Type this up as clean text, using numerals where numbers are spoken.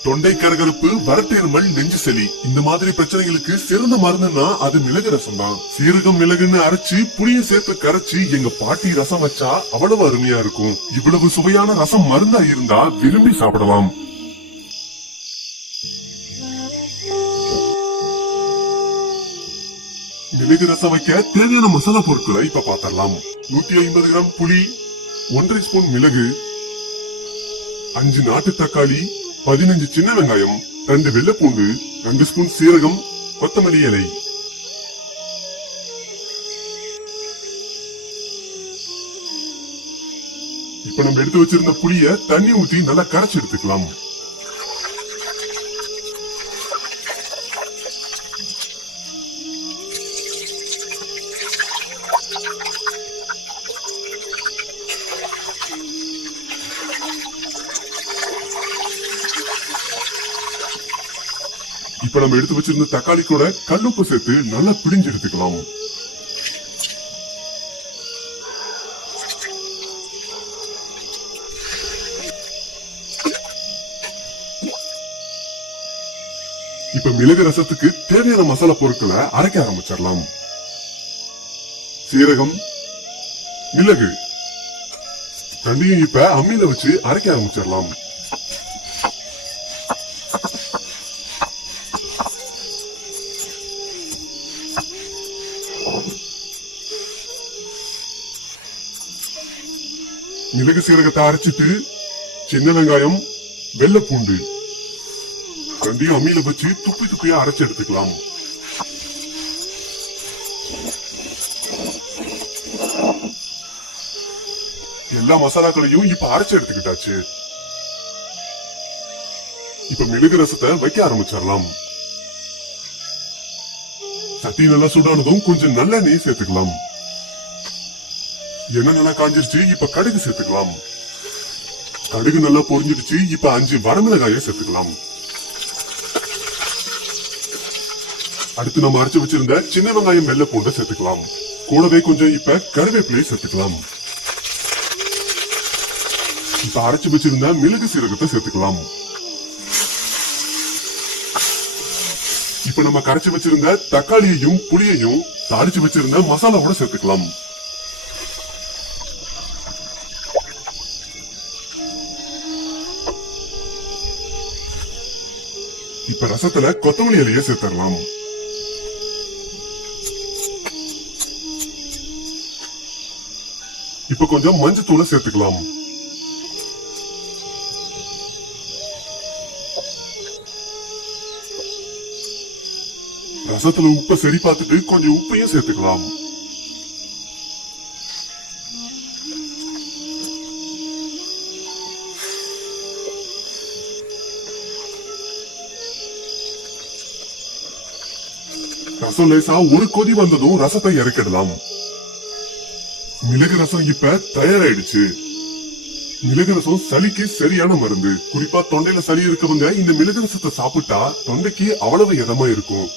தொண்டை கரகரப்பு, வறட்டு இருமல், நெஞ்சு சளி இந்த மாதிரி பிரச்சனைகளுக்கு சிறந்த மருந்துன்னா அது மிளகு ரசம் தான். சீரகம் மிளகுன்னு அரைச்சு புளிய சேர்த்து கரைச்சு எங்க பாட்டி ரசம் வச்சா அவ்வளவு அருமையா இருக்கும். இவ்வளவு சுவையான ரசம் மருந்தா இருந்தா விரும்பி சாப்பிடலாம். மிளகு ரசம் வைக்க தேவையான மசாலா பொருட்களை இப்ப பாத்திரலாம். 150 கிராம் புளி, 1.5 ஸ்பூன் மிளகு, 5 நாட்டு தக்காளி, 15 சின்ன வெங்காயம், 2 வெள்ளைப்பூண்டு, 2 ஸ்பூன் சீரகம், கொத்தமல்லி இலை. இப்ப நம்ம எடுத்து வச்சிருந்த புளிய தண்ணி ஊத்தி நல்லா கரைச்சு எடுத்துக்கலாம். இப்ப நம்ம எடுத்து வச்சிருந்த தக்காளி கூட கல்லுப்பு சேர்த்து நல்லா பிழிஞ்சு எடுத்துக்கலாம். இப்ப மிளகு ரசத்துக்கு தேவையான மசாலா பொருட்களை அரைக்க ஆரம்பிச்சிடலாம். சீரகம், மிளகு ரெண்டையும் இப்ப அம்மியில வச்சு அரைக்க ஆரம்பிச்சிடலாம். மிளகு சீரகத்தை அரைச்சிட்டு சின்ன வெங்காயம், வெள்ளைப்பூண்டு ரெண்டையும் அம்மியில வச்சு துப்பி துப்பியா அரைச்சு எடுத்துக்கலாம். எல்லா மசாலாக்களையும் இப்ப அரைச்சு எடுத்துக்கிட்டாச்சு. இப்ப மிளகு ரசத்தை வைக்க ஆரம்பிச்சிடலாம். சட்டி நல்லா சூடானதும் கொஞ்சம் நல்லெண்ணெய் சேர்த்துக்கலாம். எண்ணெய் நல்லா காஞ்சிருச்சு. இப்ப கடுகு சேர்த்துக்கலாம். கடுகு நல்லா பொரிஞ்சிடுச்சு. இப்ப 5 வரமிளகாயை சேர்த்துக்கலாம். அடுத்து நம்ம அரைச்சு வச்சிருந்த சின்ன வெங்காயம், வெள்ளை பூண்டை சேர்த்துக்கலாம். கூடவே கொஞ்சம் இப்ப கருவேப்பிலையை சேர்த்துக்கலாம். இப்ப அரைச்சு வச்சிருந்த மிளகு சீரகத்தை சேர்த்துக்கலாம். இப்ப நம்ம கரைச்சு வச்சிருந்த தக்காளியையும் புளியையும் தாளிச்சு வச்சிருந்த மசாலாவோட சேர்த்துக்கலாம். இப்ப ரசத்துல கொத்தமல்லி இலையை சேர்த்துடலாம். இப்ப கொஞ்சம் மஞ்சத்தூளை சேர்த்துக்கலாம். ரசத்துல உப்பை சரி பார்த்துட்டு கொஞ்சம் உப்பையும் சேர்த்துக்கலாம். ரசம் லேசா ஒரு கொதி வந்ததும் ரசத்தை இறக்கிடலாம். மிளகு ரசம் இப்ப தயாராயிடுச்சு. மிளகு ரசம் சளிக்கு சரியான மருந்து. குறிப்பா தொண்டையில சளி இருக்கவங்க இந்த மிளகு ரசத்தை சாப்பிட்டா தொண்டைக்கு அவ்வளவு இதமா இருக்கும்.